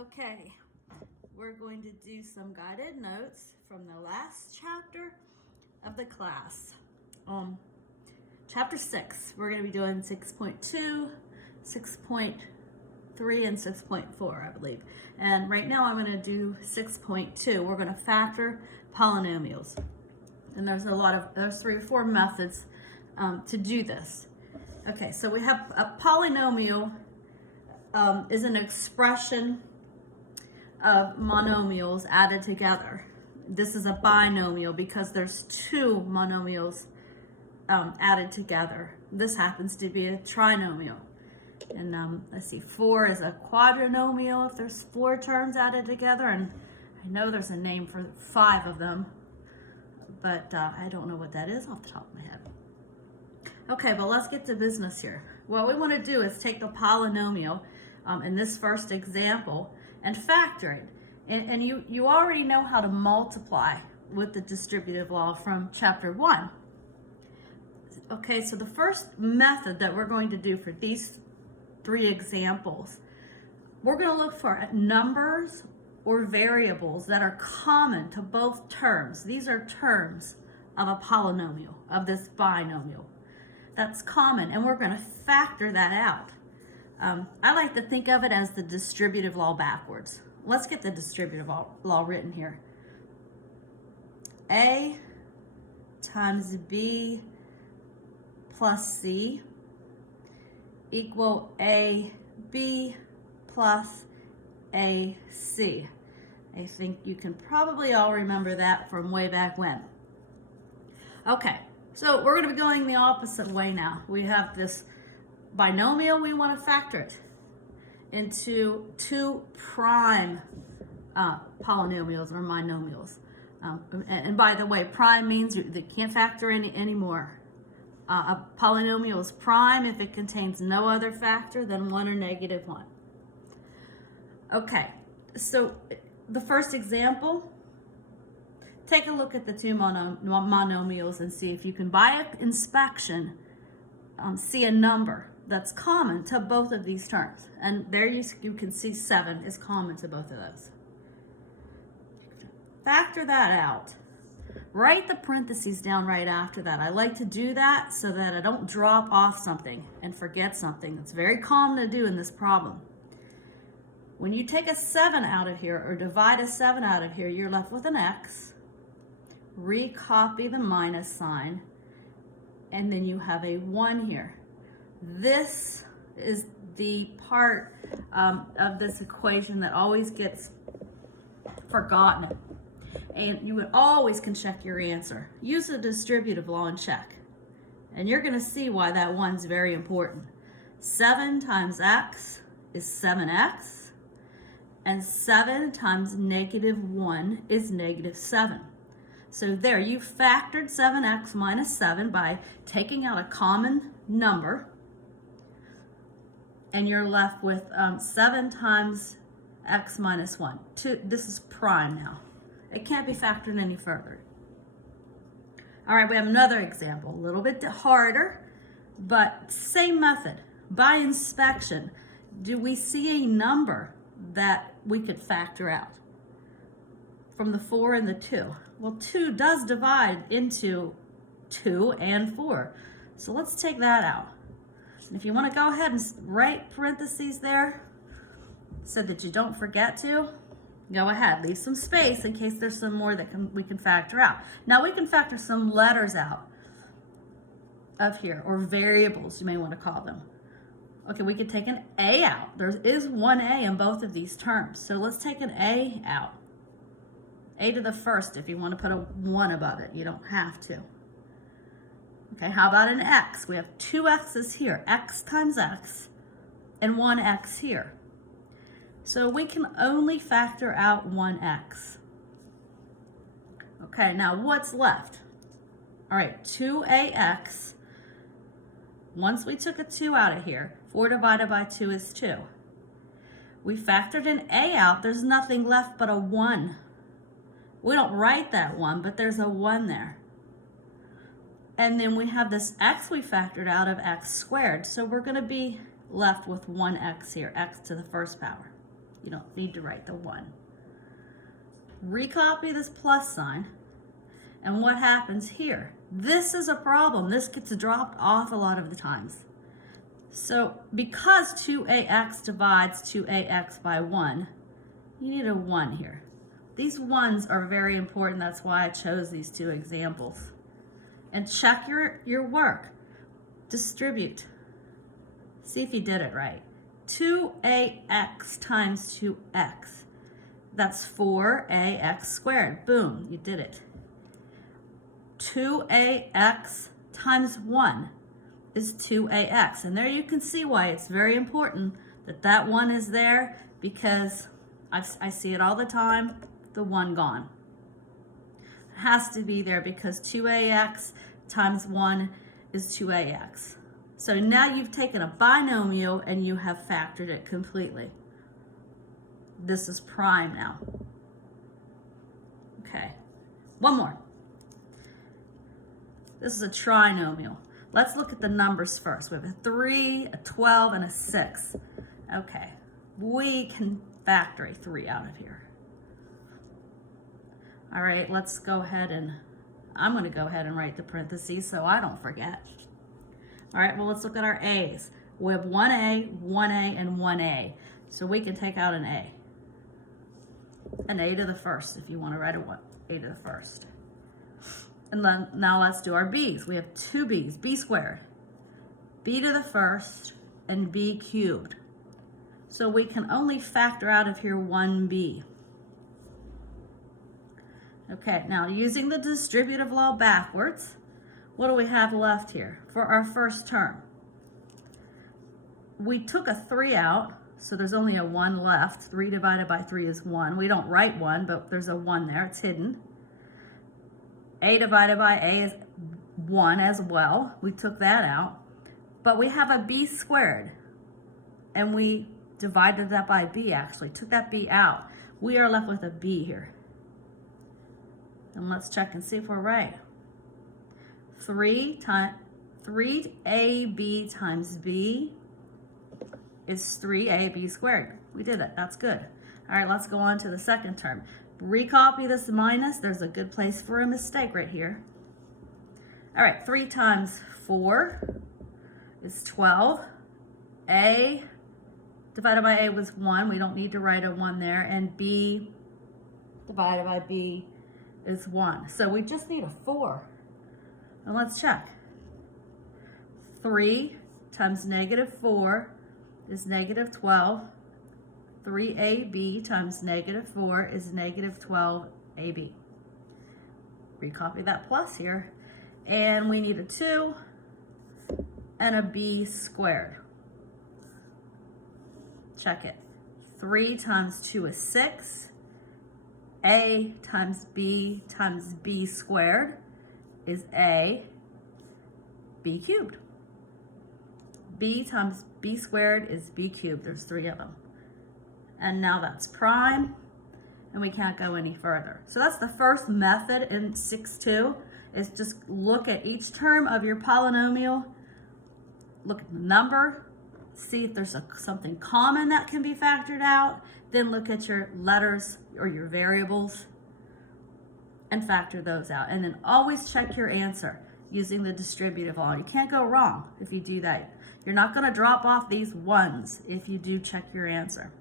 Okay, we're going to do some guided notes from the last chapter of the class. Chapter 6, we're going to be doing 6.2, 6.3, and 6.4, I believe. And right now I'm going to do 6.2. We're going to factor polynomials. And there's there's 3 or 4 methods to do this. Okay, so we have a polynomial is an expression of monomials added together. This is a binomial because there's 2 monomials added together. This happens to be a trinomial. And let's see, 4 is a quadrinomial if there's 4 terms added together. And I know there's a name for 5 of them, but I don't know what that is off the top of my head. Okay, but let's get to business here. What we want to do is take the polynomial in this first example and factor it. And you already know how to multiply with the distributive law from chapter 1. Okay, so the first method that we're going to do for these 3 examples, we're going to look for numbers or variables that are common to both terms. These are terms of a polynomial, of this binomial. That's common, and we're going to factor that out. I like to think of it as the distributive law backwards. Let's get the distributive law written here. A times B plus C equal AB plus AC. I think you can probably all remember that from way back when. Okay, so we're going to be going the opposite way now. We have this binomial, we want to factor it into 2 prime polynomials or monomials. And by the way, prime means they can't factor anymore. A polynomial is prime if it contains no other factor than 1 or -1. Okay, so the first example, take a look at the 2 monomials and see if you can, by inspection, see a number that's common to both of these terms. And there you can see 7 is common to both of those. Factor that out. Write the parentheses down right after that. I like to do that so that I don't drop off something and forget something. That's very common to do in this problem. When you take a 7 out of here or divide a 7 out of here, you're left with an X. Recopy the minus sign, and then you have a 1 here. This is the part of this equation that always gets forgotten. And you always can check your answer. Use the distributive law and check. And you're going to see why that 1's very important. 7 times x is 7x. And 7 times -1 is -7. So there, you factored 7x minus 7 by taking out a common number. And you're left with 7 times x minus 1. This is prime now. It can't be factored any further. All right, we have another example, a little bit harder, but same method. By inspection, do we see a number that we could factor out from the 4 and the 2? Well, 2 does divide into 2 and 4. So let's take that out. And if you want to go ahead and write parentheses there so that you don't forget to, go ahead. Leave some space in case there's some more that we can factor out. Now we can factor some letters out of here, or variables you may want to call them. Okay, we could take an A out. There is 1 A in both of these terms. So let's take an A out. A to the first if you want to put a 1 above it. You don't have to. Okay, how about an X? We have 2 X's here. X times X and 1 X here. So we can only factor out 1 X. Okay, now what's left? All right, 2AX. Once we took a 2 out of here, 4 divided by 2 is 2. We factored an A out. There's nothing left but a 1. We don't write that 1, but there's a 1 there. And then we have this X we factored out of X squared. So we're going to be left with 1X here, X to the first power. You don't need to write the 1. Recopy this plus sign, and what happens here? This is a problem. This gets dropped off a lot of the times. So because 2ax divides 2ax by 1, you need a 1 here. These 1s are very important. That's why I chose these 2 examples. And check your work. Distribute. See if you did it right. 2ax times 2x. That's 4ax squared. Boom, you did it. 2ax times 1 is 2ax. And there you can see why it's very important that that 1 is there, because I see it all the time, the 1 gone. It has to be there because 2ax times 1 is 2ax. So now you've taken a binomial and you have factored it completely. This is prime now. Okay, one more. This is a trinomial. Let's look at the numbers first. We have a 3, a 12, and a 6. Okay, we can factor a 3 out of here. All right, let's go ahead and, I'm going to go ahead and write the parentheses so I don't forget. All right, well, let's look at our A's. We have 1A, 1A, and 1A. So we can take out an A. An A to the first if you want to write A to the first. And then now let's do our B's. We have 2 B's, B squared, B to the first, and B cubed. So we can only factor out of here 1B. Okay, now using the distributive law backwards, what do we have left here for our first term? We took a 3 out, so there's only a 1 left. 3 divided by 3 is 1. We don't write 1, but there's a 1 there. It's hidden. A divided by A is 1 as well. We took that out. But we have a B squared, and we divided that by B, actually. Took that B out. We are left with a B here. And let's check and see if we're right. 3AB times B is 3AB squared. We did it. That's good. All right, let's go on to the second term. Recopy this minus. There's a good place for a mistake right here. All right, 3 times 4 is 12. A divided by A was 1. We don't need to write a 1 there. And B divided by B is 1. So we just need a 4. And let's check. 3 times negative 4 is negative 12. 3AB times negative 4 is negative 12AB. Recopy that plus here. And we need a 2 and a B squared. Check it. 3 times 2 is 6. A times B squared is A. B cubed. B times B squared is B cubed. There's 3 of them. And now that's prime, and we can't go any further. So that's the first method in 6-2, is just look at each term of your polynomial, look at the number, see if there's something common that can be factored out, then look at your letters or your variables and factor those out. And then always check your answer using the distributive law. You can't go wrong if you do that. You're not going to drop off these 1s if you do check your answer.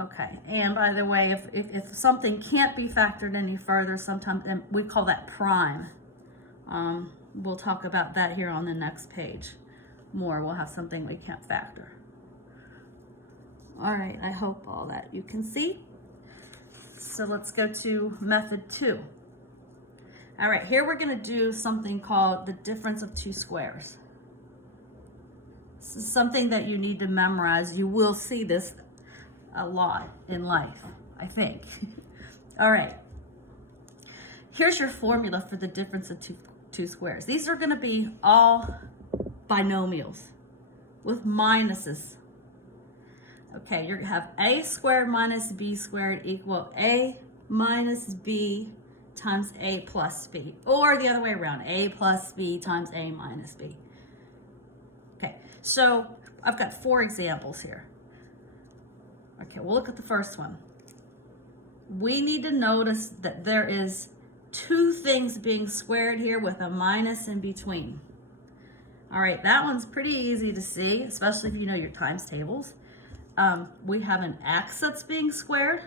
Okay, and by the way, if something can't be factored any further, sometimes we call that prime. We'll talk about that here on the next page more. We'll have something we can't factor. All right, I hope all that you can see. So let's go to method 2. All right, here we're going to do something called the difference of 2 squares. This is something that you need to memorize. You will see this a lot in life, I think. All right. Here's your formula for the difference of two squares. These are going to be all binomials with minuses. Okay, you're going to have A squared minus B squared equal A minus B times A plus B. Or the other way around, A plus B times A minus B. Okay, so I've got 4 examples here. Okay, we'll look at the first one. We need to notice that there is two things being squared here with a minus in between. All right, that one's pretty easy to see, especially if you know your times tables. We have an x that's being squared.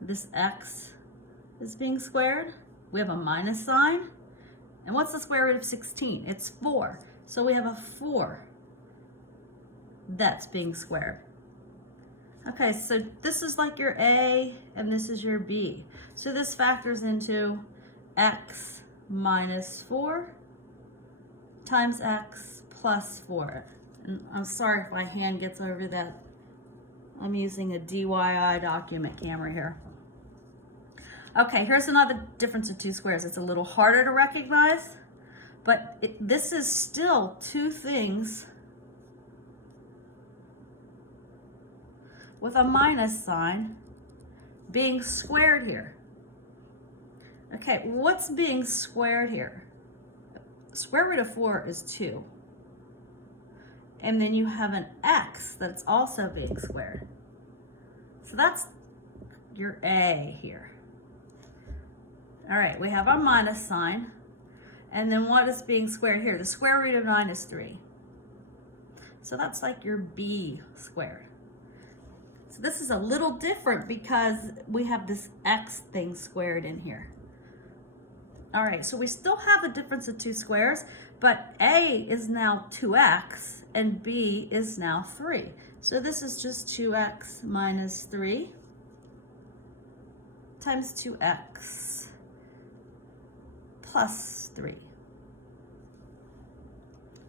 This x is being squared. We have a minus sign. And what's the square root of 16? It's 4. So we have a 4 that's being squared. Okay, so this is like your A and this is your B. So this factors into x minus 4 times x plus 4. And I'm sorry if my hand gets over that. I'm using a DIY document camera here. Okay, here's another difference of two squares. It's a little harder to recognize, but this is still two things with a minus sign being squared here. Okay, what's being squared here? Square root of 4 is 2. And then you have an x that's also being squared. So that's your A here. All right, we have our minus sign. And then what is being squared here? The square root of 9 is 3. So that's like your B squared. So this is a little different because we have this x thing squared in here. All right, so we still have a difference of two squares, but A is now 2x and B is now 3. So this is just 2x minus 3 times 2x plus 3.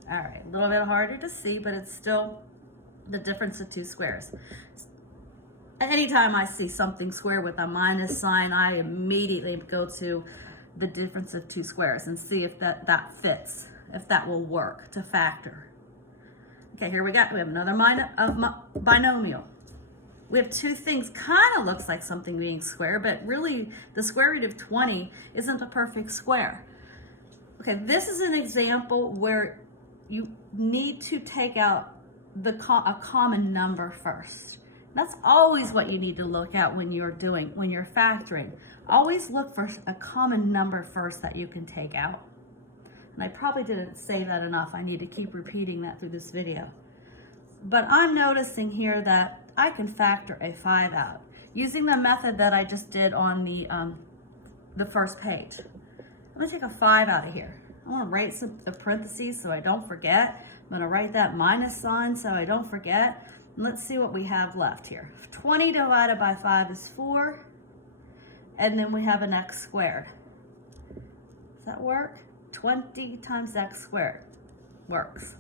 All right, a little bit harder to see, but it's still the difference of two squares. Anytime I see something square with a minus sign, I immediately go to the difference of two squares and see if that fits, if that will work to factor. Okay, here we have another binomial. We have two things, kind of looks like something being square, but really the square root of 20 isn't a perfect square. Okay, this is an example where you need to take out a common number first. That's always what you need to look at when you're factoring. Always look for a common number first that you can take out. And I probably didn't say that enough. I need to keep repeating that through this video. But I'm noticing here that I can factor a 5 out using the method that I just did on the first page. I'm gonna take a 5 out of here. I wanna write the parentheses so I don't forget. I'm gonna write that minus sign so I don't forget. And let's see what we have left here. 20 divided by 5 is 4. And then we have an x squared. Does that work? 20 times x squared works.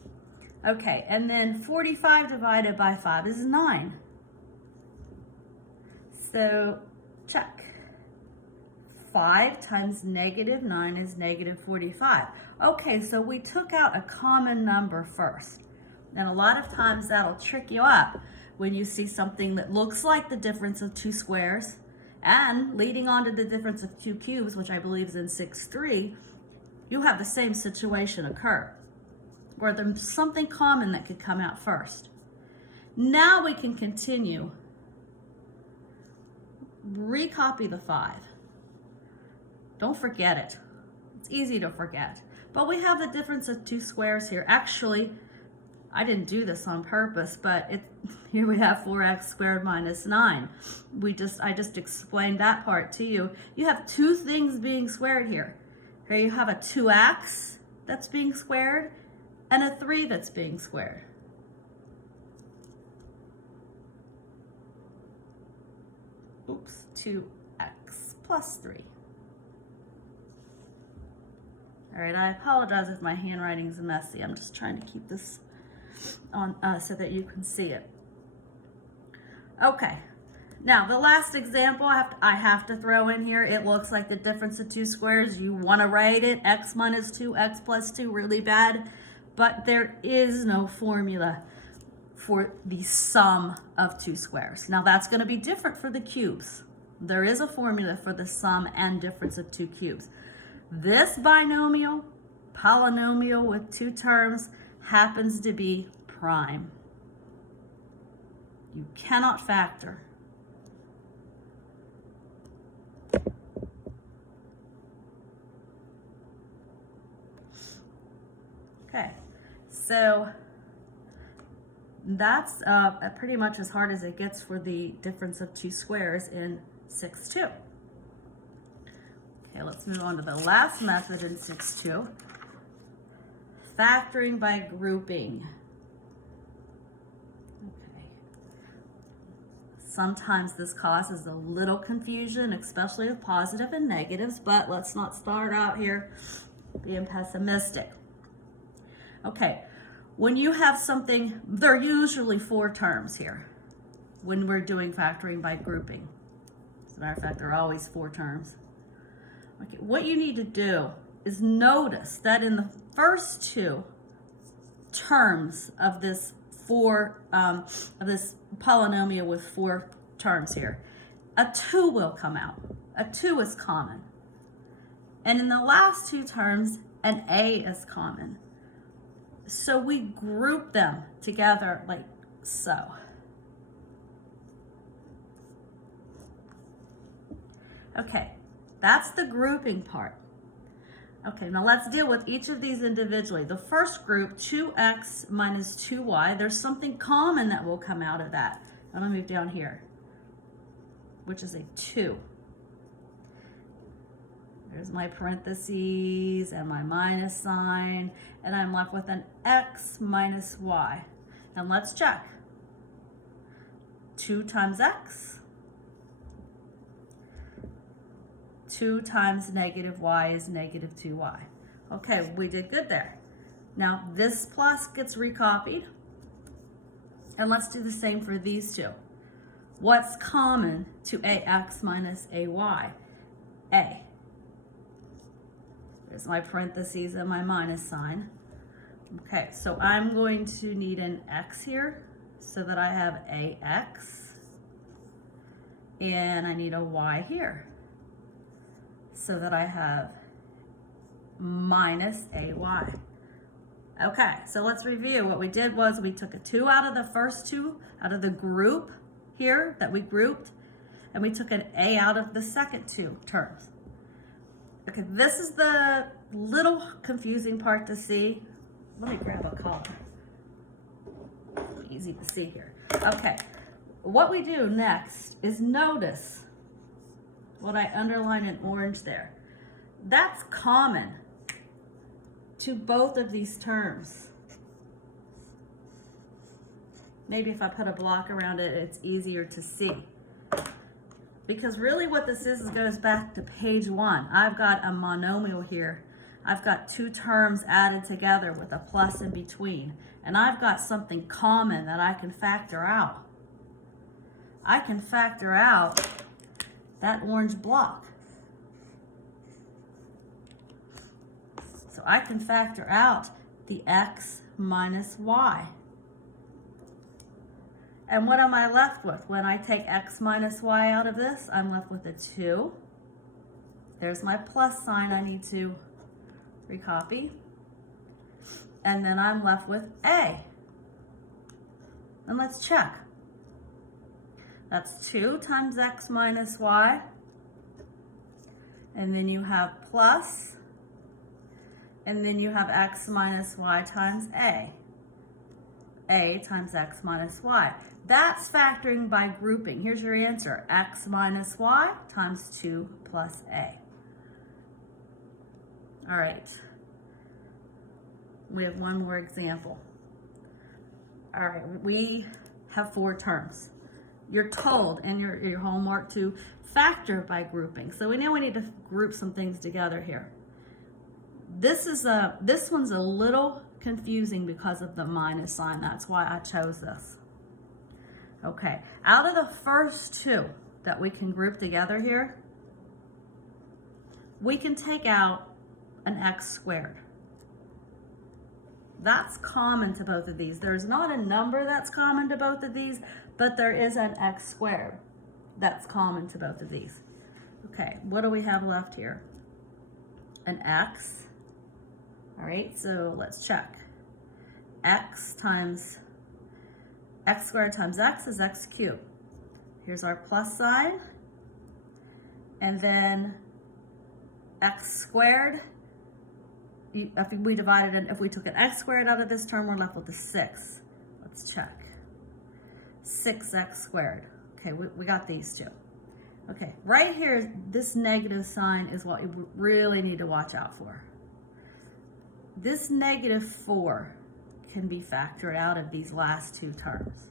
Okay, and then 45 divided by 5 is 9. So check. 5 times negative 9 is negative 45. Okay, so we took out a common number first. And a lot of times that'll trick you up when you see something that looks like the difference of two squares and leading on to the difference of two cubes, which I believe is in 6-3, you have the same situation occur where there's something common that could come out first. Now we can continue. Recopy the 5. Don't forget it. It's easy to forget. But we have the difference of two squares here. Actually, I didn't do this on purpose, but here we have 4x squared minus 9. I just explained that part to you. You have two things being squared here. Here you have a 2x that's being squared and a 3 that's being squared. Oops, 2x plus 3. All right, I apologize if my handwriting is messy. I'm just trying to keep this on so that you can see it. Okay, now the last example I have to throw in here. It looks like the difference of two squares. You want to write it x minus 2, x plus 2 really bad, but there is no formula for the sum of two squares. Now that's going to be different for the cubes. There is a formula for the sum and difference of two cubes. This binomial, polynomial with two terms, happens to be prime. You cannot factor. Okay, so that's pretty much as hard as it gets for the difference of two squares in 6-2. Okay, let's move on to the last method in 6-2. Factoring by grouping. Okay. Sometimes this causes a little confusion, especially with positive and negatives, but let's not start out here being pessimistic. Okay, when you have something, there are usually 4 terms here when we're doing factoring by grouping. As a matter of fact, there are always 4 terms. Okay, what you need to do is notice that in the first 2 terms of this polynomial with 4 terms here, a 2 will come out. A 2 is common. And in the last 2 terms, an A is common. So we group them together like so. Okay, that's the grouping part. Okay, now let's deal with each of these individually. The first group, 2x minus 2y, there's something common that will come out of that. I'm gonna move down here, which is a 2. There's my parentheses and my minus sign, and I'm left with an x minus y. And let's check. 2 times x. 2 times negative y is negative 2y. Okay, we did good there. Now this plus gets recopied. And let's do the same for these 2. What's common to ax minus ay? A. There's my parentheses and my minus sign. Okay, so I'm going to need an x here so that I have ax. And I need a y here so that I have minus ay. Okay, so let's review. What we did was we took a 2 out of the first 2, out of the group here that we grouped, and we took an a out of the second 2 terms. Okay, this is the little confusing part to see. Let me grab a color. Easy to see here. Okay, what we do next is notice what I underline in orange there. That's common to both of these terms. Maybe if I put a block around it, it's easier to see. Because really what this is goes back to page 1. I've got a monomial here. I've got 2 terms added together with a plus in between. And I've got something common that I can factor out. I can factor out that orange block. So I can factor out the x minus y. And what am I left with? When I take x minus y out of this, I'm left with a 2. There's my plus sign I need to recopy. And then I'm left with a. And let's check. That's 2 times x minus y. And then you have plus. And then you have x minus y times a. A times x minus y. That's factoring by grouping. Here's your answer. X minus y times 2 plus a. All right. We have one more example. All right, we have 4 terms. You're told in your homework to factor by grouping. So we know we need to group some things together here. This one's a little confusing because of the minus sign. That's why I chose this. Okay, out of the first 2 that we can group together here, we can take out an x squared. That's common to both of these. There's not a number that's common to both of these, but there is an x squared that's common to both of these. Okay, what do we have left here? An x. All right, so let's check. X times x squared times x is x cubed. Here's our plus sign. And then x squared, if we divided it, if we took an x squared out of this term, we're left with a 6. Let's check. 6x squared. Okay, we got these two. Okay, right here, this negative sign is what you really need to watch out for. This -4 can be factored out of these last two terms.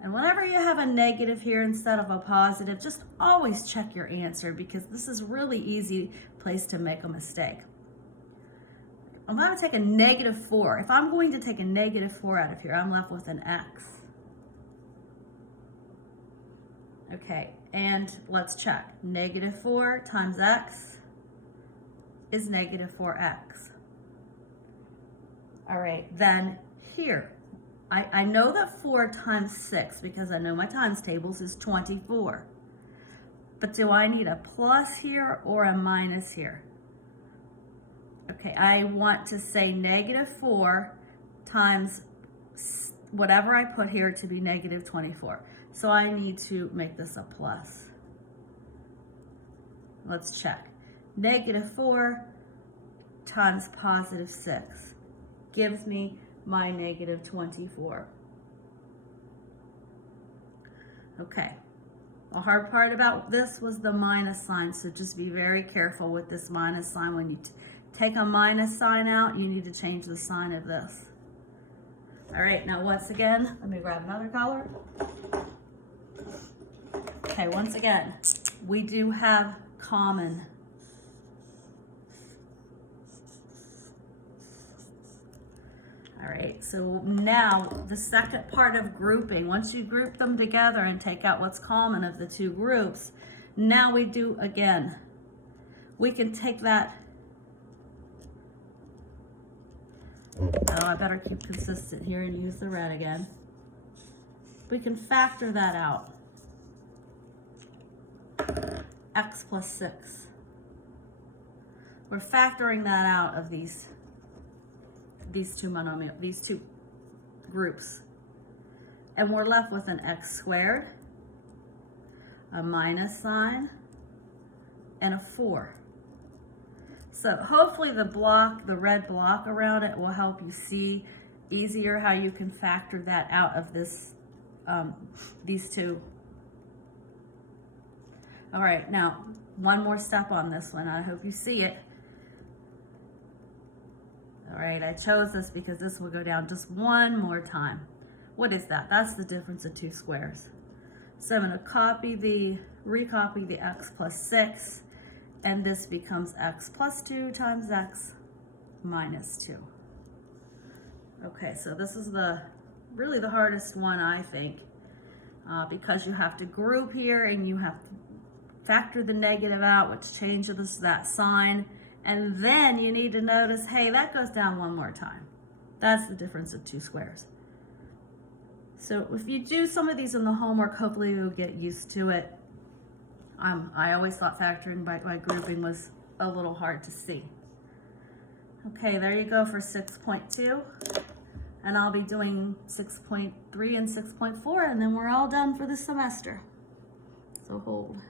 And whenever you have a negative here instead of a positive, just always check your answer, because this is really easy place to make a mistake. I'm going to take a -4. If I'm going to take a -4 out of here, I'm left with an x. Okay, and let's check. -4 times x is -4x. All right, then here, I know that 4 times 6, because I know my times tables, is 24. But do I need a plus here or a minus here? Okay, I want to say -4 times whatever I put here to be -24. So I need to make this a plus. Let's check. -4 times +6 gives me my -24. Okay. The hard part about this was the minus sign, so just be very careful with this minus sign. When you take a minus sign out, you need to change the sign of this. All right, now once again, let me grab another color. Okay, once again, we do have common. All right, so now the second part of grouping, once you group them together and take out what's common of the two groups, now we do again. We can take that. Oh, I better keep consistent here and use the red again. We can factor that out. X plus 6. We're factoring that out of these two groups. And we're left with an x squared, a minus sign, and a 4. So hopefully the red block around it will help you see easier how you can factor that out of this, these two. All right, now one more step on this one. I hope you see it. All right, I chose this because this will go down just one more time. What is that? That's the difference of two squares. So I'm going to recopy the x plus 6, and this becomes x plus 2 times x minus 2. Okay, so this is really the hardest one, I think, because you have to group here and you have to factor the negative out, which changes that sign. And then you need to notice, hey, that goes down one more time. That's the difference of two squares. So if you do some of these in the homework, hopefully you'll get used to it. I always thought factoring by grouping was a little hard to see. Okay, there you go for 6.2. And I'll be doing 6.3 and 6.4, and then we're all done for the semester. So hold.